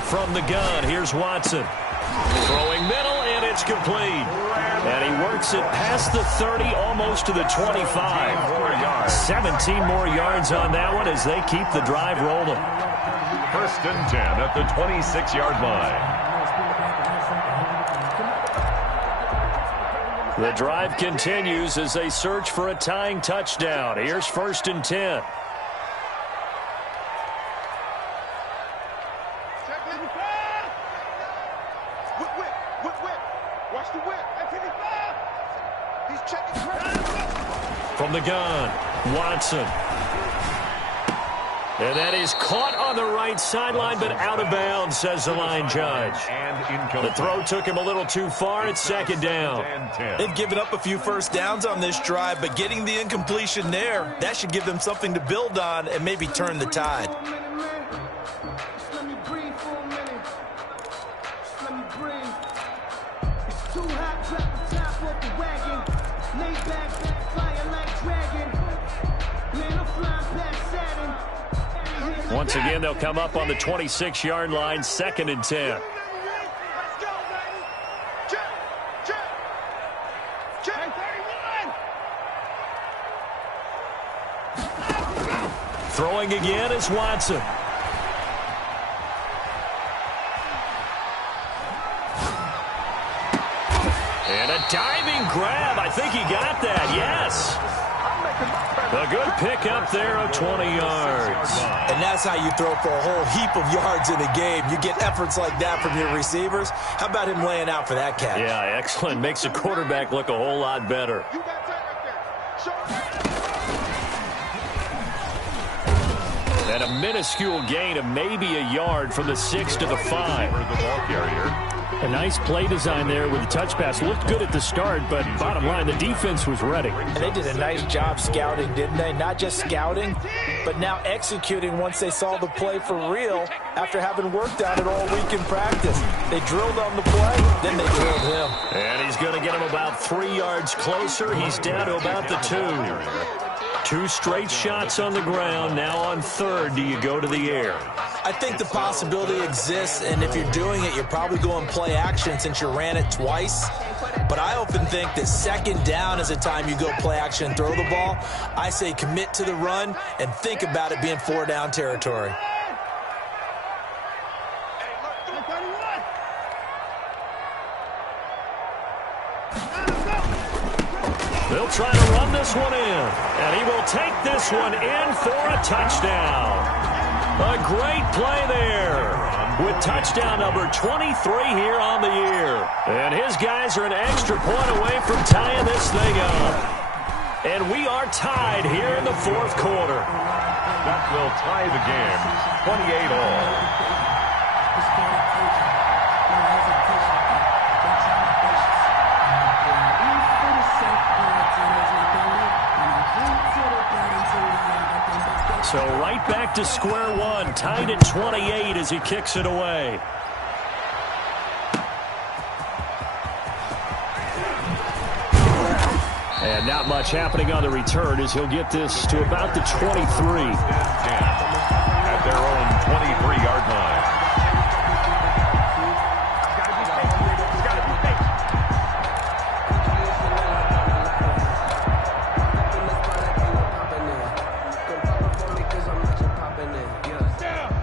From the gun, here's Watson. Throwing middle, and it's complete. And he works it past the 30, almost to the 25. 17 more yards on that one as they keep the drive rolling. First and 10 at the 26-yard line. The drive continues as they search for a tying touchdown. Here's 1st and 10. Watch the whip. He's checking. From the gun, Watson. And that is caught on the right sideline, but out of bounds, says the line judge. The throw took him a little too far. It's 2nd down. They've given up a few first downs on this drive, but getting the incompletion there, that should give them something to build on and maybe turn the tide. Once again, they'll come up on the 26-yard line, 2nd and 10. Let's go, baby. Check. 31. Throwing again is Watson. And a diving grab. I think he got that. Yes. A good pickup there of 20 yards. And that's how you throw for a whole heap of yards in a game. You get efforts like that from your receivers. How about him laying out for that catch? Yeah, excellent. Makes the quarterback look a whole lot better. You got that right there. And a minuscule gain of maybe a yard from the 6 to the 5. For the ball carrier. A nice play design there with the touch pass. Looked good at the start, but bottom line, the defense was ready. And they did a nice job scouting, didn't they? Not just scouting, but now executing once they saw the play for real after having worked on it all week in practice. They drilled on the play, then they drilled him. And he's going to get him about 3 yards closer. He's down to about the 2. 2 straight shots on the ground. Now on 3rd, do you go to the air? I think the possibility exists, and if you're doing it, you're probably going play action since you ran it twice. But I often think that 2nd down is a time you go play action and throw the ball. I say commit to the run and think about it being 4 down territory. They'll try to run this one in, and he will take this one in for a touchdown. A great play there with touchdown number 23 here on the year. And his guys are an extra point away from tying this thing up. And we are tied here in the 4th quarter. That will tie the game, 28 all. So right back to square one, tied at 28 as he kicks it away. And not much happening on the return as he'll get this to about the 23. At their own 23-yard line.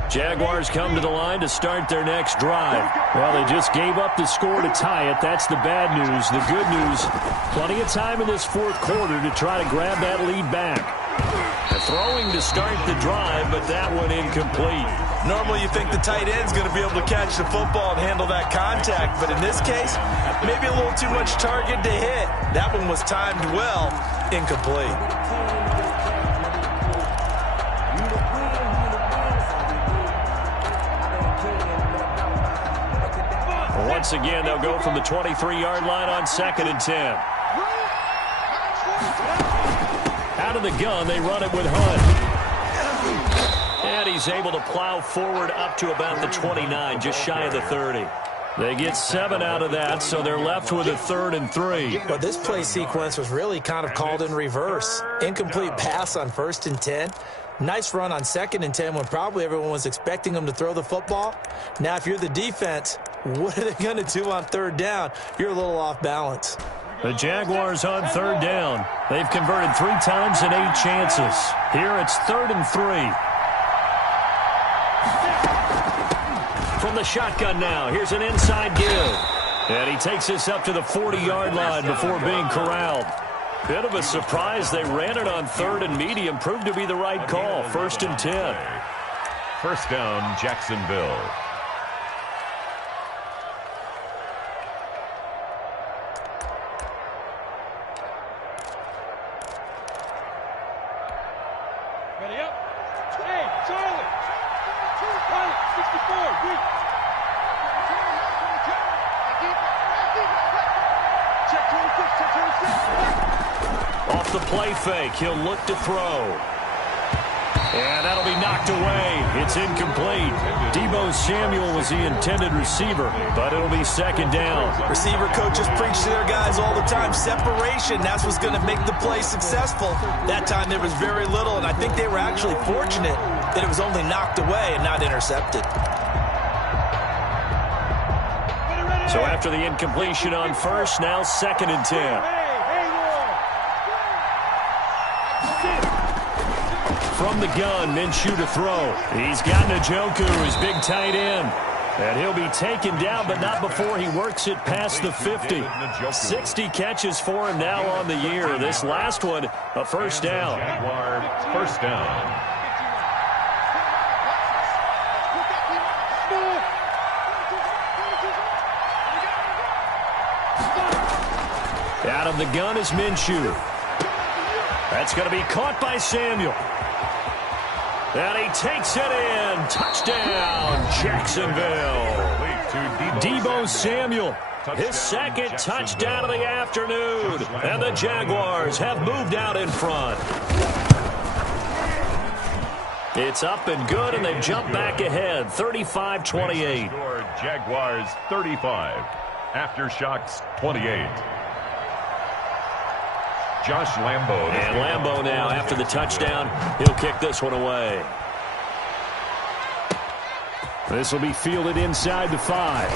Jaguars come to the line to start their next drive. Well, they just gave up the score to tie it. That's the bad news. The good news, plenty of time in this 4th quarter to try to grab that lead back. Throwing to start the drive, but that one incomplete. Normally you think the tight end's going to be able to catch the football and handle that contact, but in this case, maybe a little too much target to hit. That one was timed well, incomplete. Once again, they'll go from the 23-yard line on 2nd and 10. Out of the gun, they run it with Hunt. And he's able to plow forward up to about the 29, just shy of the 30. They get 7 out of that, so they're left with a 3rd and 3. But this play sequence was really kind of called in reverse. Incomplete pass on 1st and 10. Nice run on 2nd and 10 when probably everyone was expecting them to throw the football. Now, if you're the defense, what are they going to do on 3rd down? You're a little off balance. The Jaguars on 3rd down. They've converted 3 times in 8 chances. Here it's 3rd and 3. From the shotgun now, here's an inside give. And he takes this up to the 40-yard line before being corralled. Bit of a surprise. They ran it on 3rd and medium. Proved to be the right call. 1st and 10. First down, Jacksonville. Ready up. Hey, Charlie. Pilot, 64, weak. Check 26, check 26. Off the play fake, he'll look to throw. And that'll be knocked away. It's incomplete. Deebo Samuel was the intended receiver, but it'll be 2nd down. Receiver coaches preach to their guys all the time. Separation, that's what's going to make the play successful. That time there was very little, and I think they were actually fortunate that it was only knocked away and not intercepted. So after the incompletion on 1st, now 2nd and 10. From the gun, Minshew to throw. He's got Njoku, his big tight end. And he'll be taken down, but not before he works it past the 50. 60 catches for him now on the year. This last one, a 1st down. Jaguar, 1st down. Out of the gun is Minshew. That's going to be caught by Samuel. And he takes it in. Touchdown, Jacksonville. Deebo Samuel, his 2nd touchdown of the afternoon. And the Jaguars have moved out in front. It's up and good, and they jump back ahead, 35-28. Jaguars 35. Aftershocks 28. Josh Lambo. And Lambo now, after the touchdown, he'll kick this one away. This will be fielded inside the 5.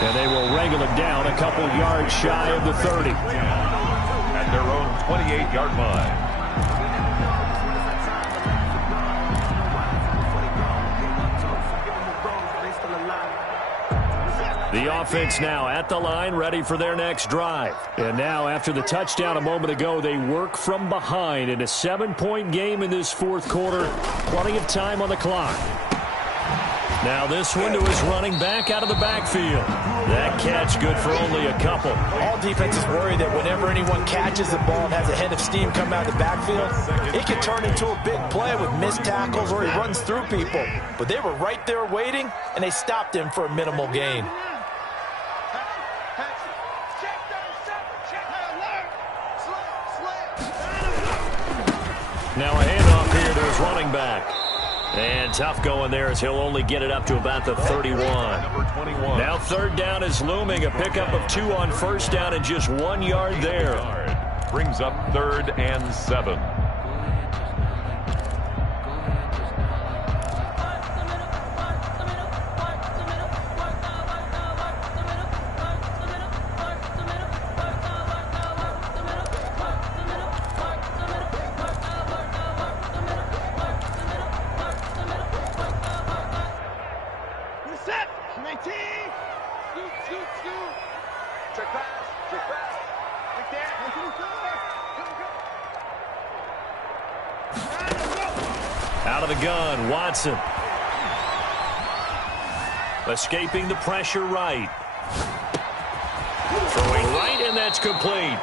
And they will wrangle it down a couple yards shy of the 30. At their own 28-yard line. The offense now at the line, ready for their next drive. And now, after the touchdown a moment ago, they work from behind in a 7-point game in this 4th quarter. Plenty of time on the clock. Now this one to his running back out of the backfield. That catch good for only a couple. All defenses worry that whenever anyone catches the ball and has a head of steam come out of the backfield, it can turn into a big play with missed tackles or he runs through people. But they were right there waiting, and they stopped him for a minimal gain. Now a handoff here to his running back. And tough going there as he'll only get it up to about the 31. Now 3rd down is looming. A pickup of 2 on 1st down and just 1 yard there. Brings up 3rd and 7. Out of the gun, Watson. Escaping the pressure right. Throwing right, and that's complete.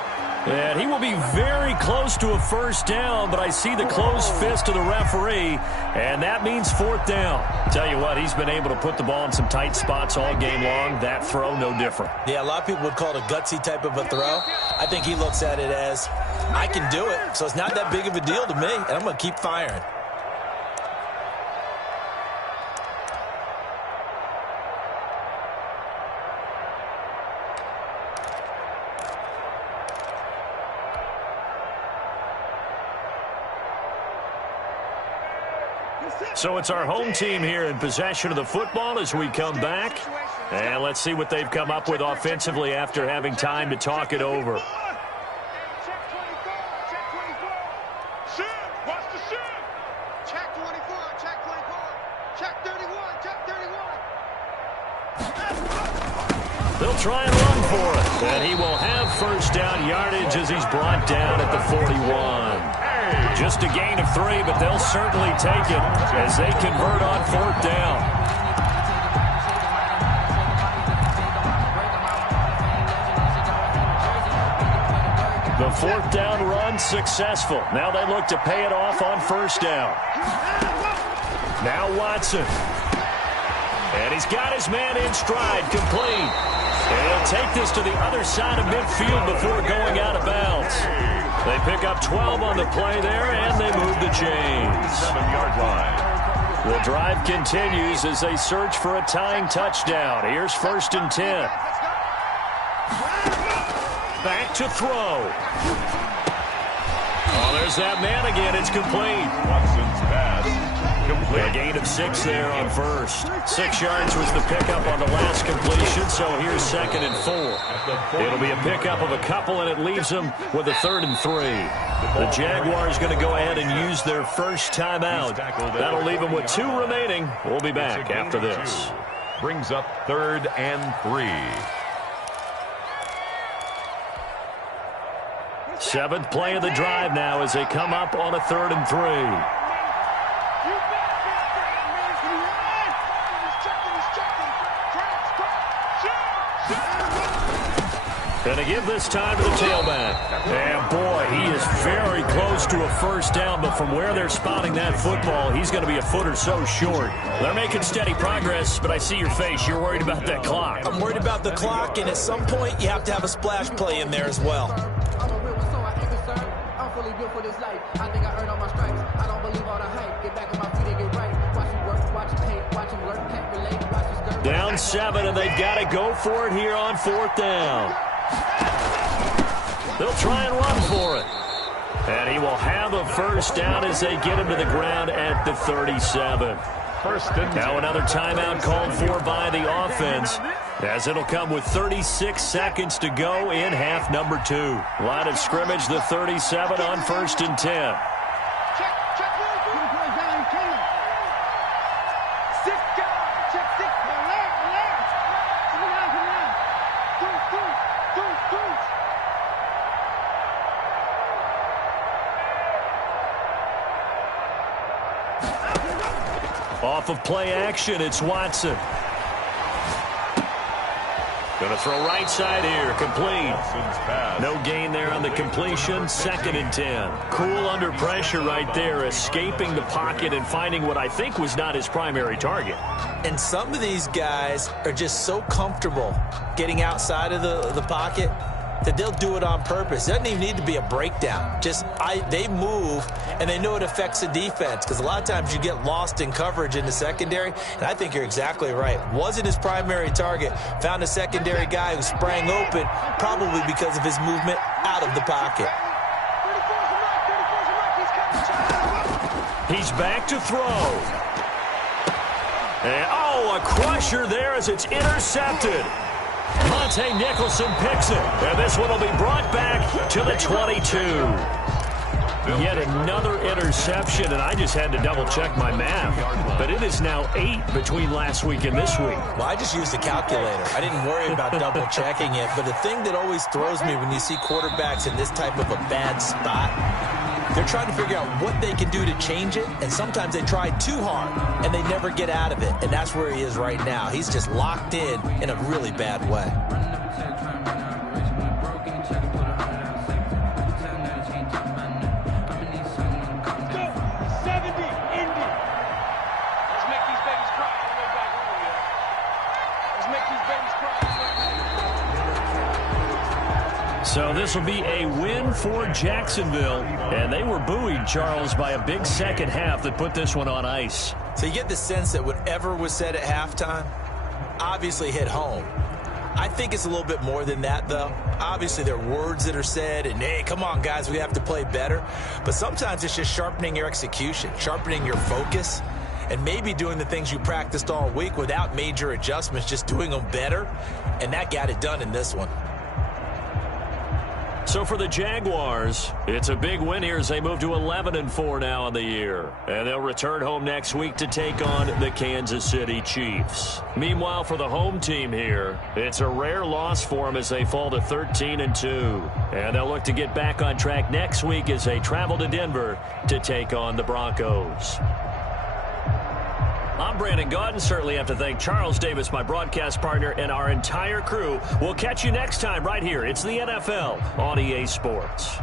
And he will be very close to a 1st down, but I see the closed fist of the referee, and that means 4th down. Tell you what, he's been able to put the ball in some tight spots all game long. That throw, no different. Yeah, a lot of people would call it a gutsy type of a throw. I think he looks at it as, I can do it, so it's not that big of a deal to me, and I'm going to keep firing. So it's our home team here in possession of the football as we come back. And let's see what they've come up with offensively after having time to talk it over. Check 24, check 24. Shoot, watch the shoot. Check 24, check 24. Check 31, check 31. try and run for it. And he will have first down yardage as he's brought down at the 41. Just a gain of 3, but they'll certainly take it as they convert on 4th down. The 4th down run successful. Now they look to pay it off on 1st down. Now Watson. And he's got his man in stride, complete. And he'll take this to the other side of midfield before going out of bounds. They pick up 12 on the play there, and they move the chains. 7-yard line. The drive continues as they search for a tying touchdown. Here's 1st and 10. Back to throw. Oh, there's that man again. It's complete. Watson's pass. Complete. A gain of 6 there on 1st. 6 yards was the pickup on the last completion, so here's 2nd and 4. It'll be a pickup of a couple, and it leaves them with a 3rd and 3. The Jaguars going to go ahead and use their first timeout. That'll leave them with 2 remaining. We'll be back after this. Brings up 3rd and 3. 7th play of the drive now as they come up on a 3rd and 3. Going to give this time to the tailback. And boy, he is very close to a first down, but from where they're spotting that football, he's going to be a foot or so short. They're making steady progress, but I see your face. You're worried about that clock. I'm worried about the clock, and at some point, you have to have a splash play in there as well. Down 7, and they've got to go for it here on 4th down. They'll try and run for it. And he will have a first down as they get him to the ground at the 37. Now another timeout called for by the offense, as it'll come with 36 seconds to go in half number 2. Line of scrimmage, the 37 on 1st and 10. Off of play action, it's Watson. Going to throw right side here, complete. No gain there on the completion, 2nd and 10. Cool under pressure right there, escaping the pocket and finding what I think was not his primary target. And some of these guys are just so comfortable getting outside of the pocket that they'll do it on purpose. It doesn't even need to be a breakdown. They move, and they know it affects the defense, because a lot of times you get lost in coverage in the secondary, and I think you're exactly right. Wasn't his primary target. Found a secondary guy who sprang open, probably because of his movement out of the pocket. He's back to throw. And, a crusher there as it's intercepted. Monte Nicholson picks it, and this one will be brought back to the 22. Yet another interception, and I just had to double-check my math. But it is now 8 between last week and this week. Well, I just used a calculator. I didn't worry about double-checking it. But the thing that always throws me when you see quarterbacks in this type of a bad spot, they're trying to figure out what they can do to change it, and sometimes they try too hard, and they never get out of it. And that's where he is right now. He's just locked in a really bad way. So this will be a win for Jacksonville. And they were buoyed, Charles, by a big second half that put this one on ice. So you get the sense that whatever was said at halftime obviously hit home. I think it's a little bit more than that, though. Obviously, there are words that are said, and, hey, come on, guys, we have to play better. But sometimes it's just sharpening your execution, sharpening your focus, and maybe doing the things you practiced all week without major adjustments, just doing them better. And that got it done in this one. So for the Jaguars, it's a big win here as they move to 11-4 now in the year. And they'll return home next week to take on the Kansas City Chiefs. Meanwhile, for the home team here, it's a rare loss for them as they fall to 13-2. And they'll look to get back on track next week as they travel to Denver to take on the Broncos. I'm Brandon Gaudin. Certainly have to thank Charles Davis, my broadcast partner, and our entire crew. We'll catch you next time right here. It's the NFL on EA Sports.